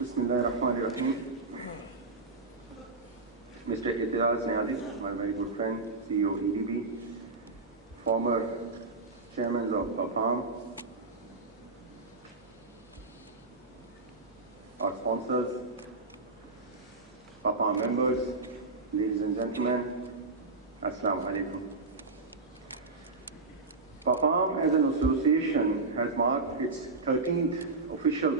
Bismillahirrahmanirrahim. Mr. Idraz Niadi, my very good friend, CEO of EDB, former chairman of Paapam, our sponsors, Paapam members, ladies and gentlemen, Assalamu alaikum. Paapam as an association has marked its 13th official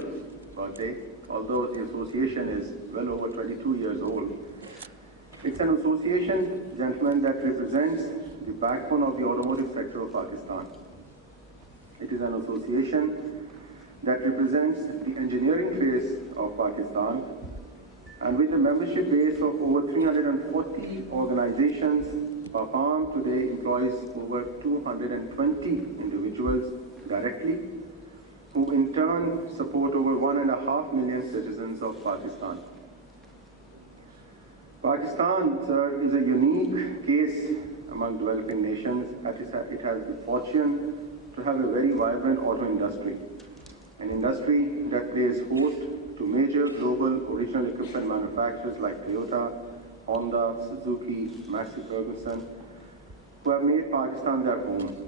birthday, although the association is well over 22 years old. It's an association, gentlemen, that represents the backbone of the automotive sector of Pakistan. It is an association that represents the engineering face of Pakistan, and with a membership base of over 340 organizations, Paapam today employs over 220 individuals directly, who in turn support over 1.5 million citizens of Pakistan. Pakistan, sir, is a unique case among developing nations. It has the fortune to have a very vibrant auto industry, an industry that plays host to major global original equipment manufacturers like Toyota, Honda, Suzuki, Massey Ferguson, who have made Pakistan their home.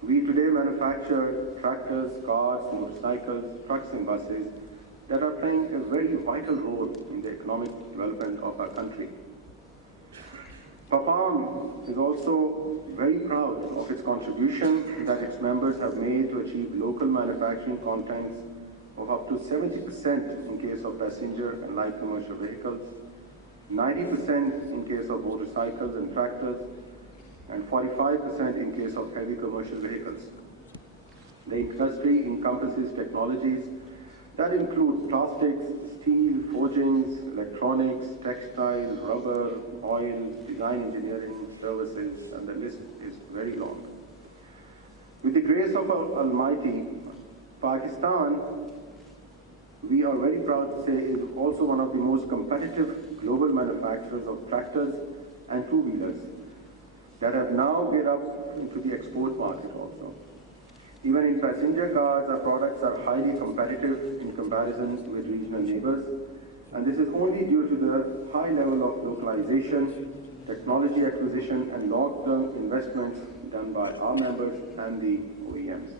We today manufacture tractors, cars, motorcycles, trucks and buses that are playing a very vital role in the economic development of our country. Paapam is also very proud of its contribution that its members have made to achieve local manufacturing contents of up to 70% in case of passenger and light commercial vehicles, 90% in case of motorcycles and tractors, and 45% in case of heavy commercial vehicles. The industry encompasses technologies that include plastics, steel, forgings, electronics, textiles, rubber, oil, design engineering, services, and the list is very long. With the grace of our Almighty, Pakistan, we are very proud to say, is also one of the most competitive global manufacturers of tractors and two-wheelers that have now made up into the export market also. Even in passenger cars, our products are highly competitive in comparison with regional neighbors, and this is only due to the high level of localization, technology acquisition, and long-term investments done by our members and the OEMs.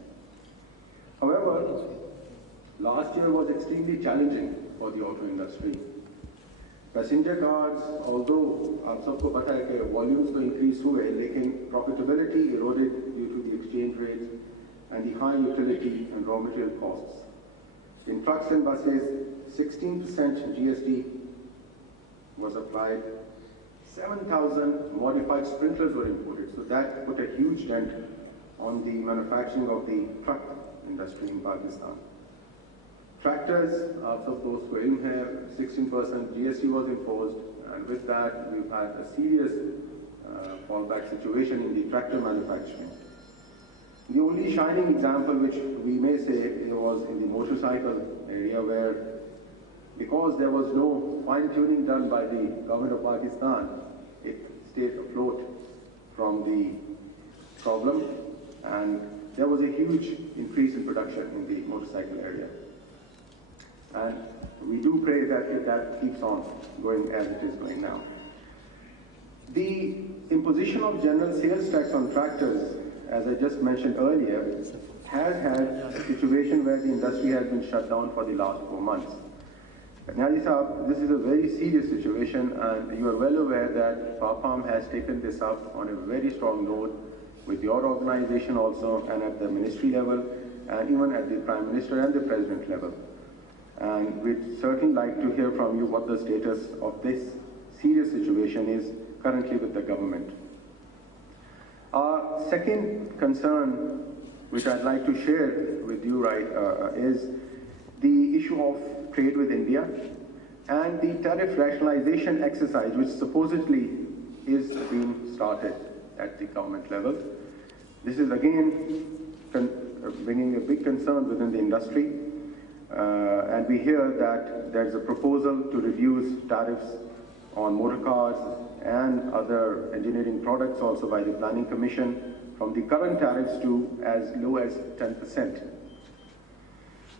However, last year was extremely challenging for the auto industry. Passenger cars, although आप सबको पता है कि volumes तो increase हुए, लेकिन profitability eroded due to the exchange rates and the high utility and raw material costs. In trucks and buses, 16% GST was applied. 7,000 modified sprinklers were imported, so that put a huge dent on the manufacturing of the truck industry in Pakistan. Tractors, also those who have 16% GST was imposed, and with that we've had a serious fallback situation in the tractor manufacturing. The only shining example which we may say was in the motorcycle area, where because there was no fine-tuning done by the government of Pakistan, it stayed afloat from the problem, and there was a huge increase in production in the motorcycle area. And we do pray that that keeps on going as it is going now. The imposition of general sales tax on tractors, as I just mentioned earlier, has had a situation where the industry has been shut down for the last 4 months. Niadi Sahab, this is a very serious situation, and you are well aware that Paapam has taken this up on a very strong note with your organization also, and at the ministry level, and even at the Prime Minister and the President level. And we'd certainly like to hear from you what the status of this serious situation is currently with the government. Our second concern, which I'd like to share with you is the issue of trade with India and the tariff rationalization exercise, which supposedly is being started at the government level. This is again bringing a big concern within the industry. And we hear that there's a proposal to reduce tariffs on motor cars and other engineering products also by the Planning Commission from the current tariffs to as low as 10%.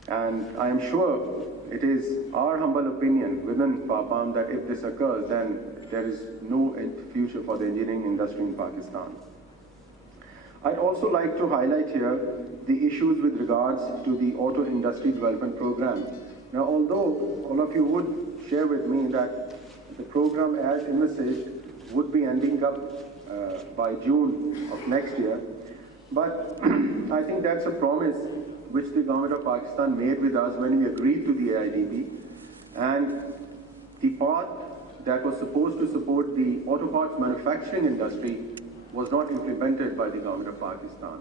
And I am sure it is our humble opinion within Paapam that if this occurs, then there is no future for the engineering industry in Pakistan. I'd also like to highlight here the issues with regards to the auto industry development program. Now, although all of you would share with me that the program as envisaged would be ending up by June of next year, but I think that's a promise which the government of Pakistan made with us when we agreed to the AIDB, and the part that was supposed to support the auto parts manufacturing industry was not implemented by the government of Pakistan.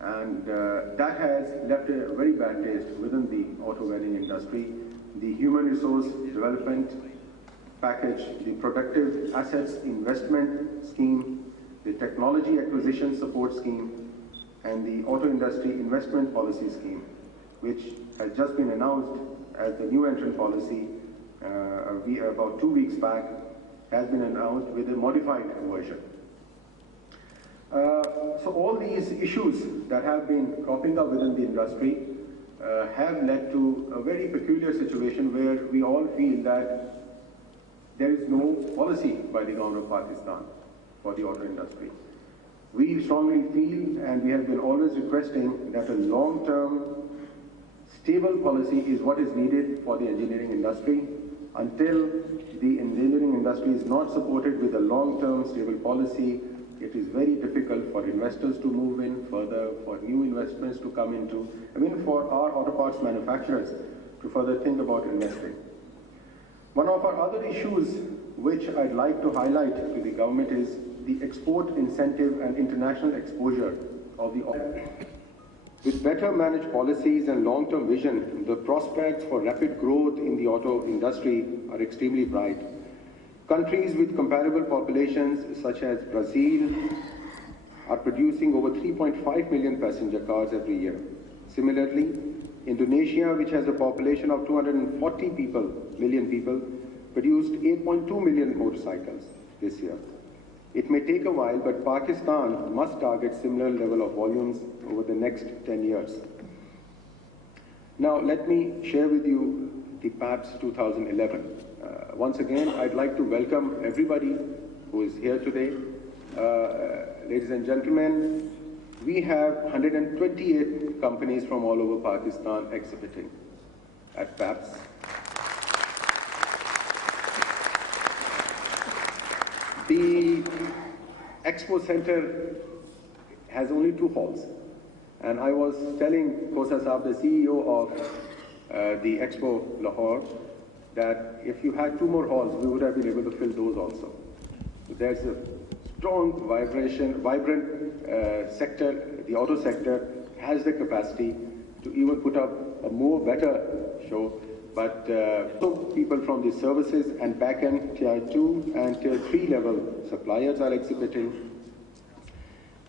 And that has left a very bad taste within the auto welding industry. The human resource development package, the productive assets investment scheme, the technology acquisition support scheme, and the auto industry investment policy scheme, which has just been announced as the new entrant policy about 2 weeks back, has been announced with a modified version. So all these issues that have been cropping up within the industry have led to a very peculiar situation where we all feel that there is no policy by the government of Pakistan for the auto industry. We strongly feel, and we have been always requesting, that a long-term, stable policy is what is needed for the engineering industry. Until the engineering industry is not supported with a long-term, stable policy, it is very difficult for investors to move in further, for new investments to come into, even for our auto parts manufacturers to further think about investing. One of our other issues which I'd like to highlight to the government is the export incentive and international exposure of the auto. With better managed policies and long-term vision, the prospects for rapid growth in the auto industry are extremely bright. Countries with comparable populations such as Brazil are producing over 3.5 million passenger cars every year. Similarly, Indonesia, which has a population of 240 million people, produced 8.2 million motorcycles this year. It may take a while, but Pakistan must target similar level of volumes over the next 10 years. Now, let me share with you the PAPS 2011. Once again, I'd like to welcome everybody who is here today. Ladies and gentlemen, we have 128 companies from all over Pakistan exhibiting at PAPS. The Expo Center has only 2 halls. And I was telling Khosa Saab, the CEO of the Expo Lahore, that if you had 2 more halls, we would have been able to fill those also. So there's a strong vibrant sector. The auto sector has the capacity to even put up a better show. But people from the services and back-end Tier 2 and Tier 3 level suppliers are exhibiting.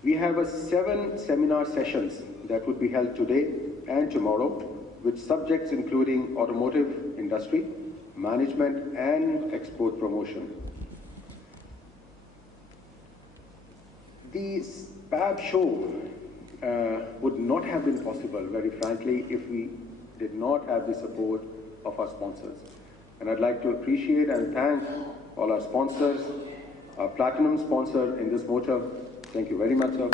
We have 7 seminar sessions that would be held today and tomorrow, with subjects including automotive industry, management, and export promotion. The PAB show would not have been possible, very frankly, if we did not have the support of our sponsors. And I'd like to appreciate and thank all our sponsors, our platinum sponsor in this motor. Thank you very much, sir.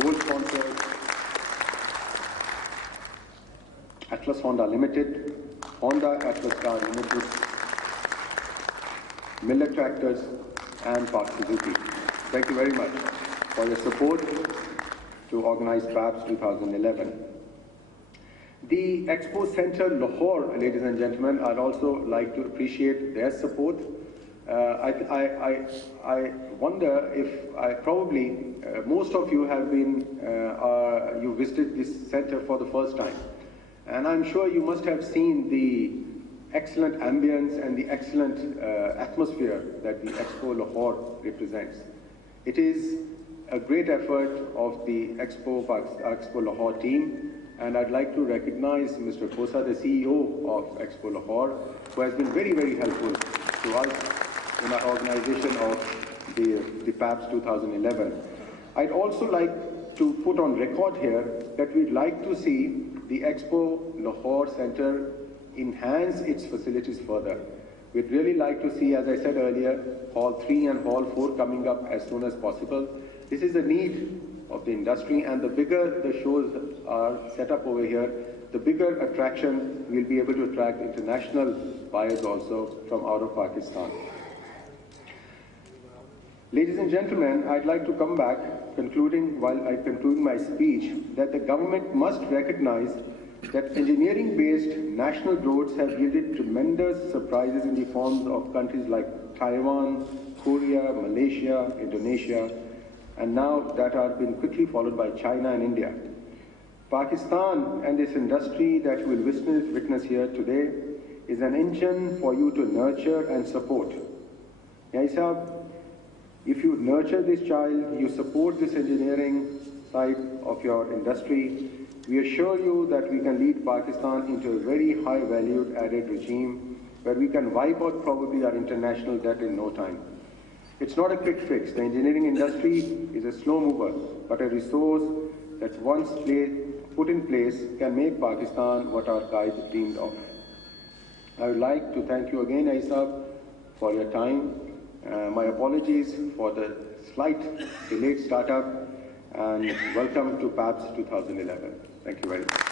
Gold sponsor, Atlas Honda Limited, Honda Atlas Car Limited, Miller Tractors, and Park Suzuki. Thank you very much for your support to organize PAPS 2011. The Expo Center Lahore, ladies and gentlemen, I'd also like to appreciate their support. I wonder if probably most of you have been, you visited this center for the first time. And I'm sure you must have seen the excellent ambience and the excellent atmosphere that the Expo Lahore represents. It is a great effort of the Expo Lahore team. And I'd like to recognize Mr. Khosa, the CEO of Expo Lahore, who has been very, very helpful to us in our organization of the PAPS 2011. I'd also like to put on record here that we'd like to see the Expo Lahore Center enhance its facilities further. We'd really like to see, as I said earlier, Hall 3 and Hall 4 coming up as soon as possible. This is a need of the industry, and the bigger the shows are set up over here, the bigger attraction we'll be able to attract international buyers also from out of Pakistan. Ladies and gentlemen, I'd like to come back, while I conclude my speech, that the government must recognize that engineering-based national growths have yielded tremendous surprises in the forms of countries like Taiwan, Korea, Malaysia, Indonesia, and now that are being quickly followed by China and India. Pakistan and this industry that you will witness here today is an engine for you to nurture and support. Yai Sahab, if you nurture this child, you support this engineering side of your industry, we assure you that we can lead Pakistan into a very high valued added regime where we can wipe out probably our international debt in no time. It's not a quick fix. The engineering industry is a slow mover, but a resource that once put in place can make Pakistan what our guides dreamed of. I would like to thank you again, Aisab, for your time. My apologies for the slight delayed startup, and welcome to PAPS 2011. Thank you very much.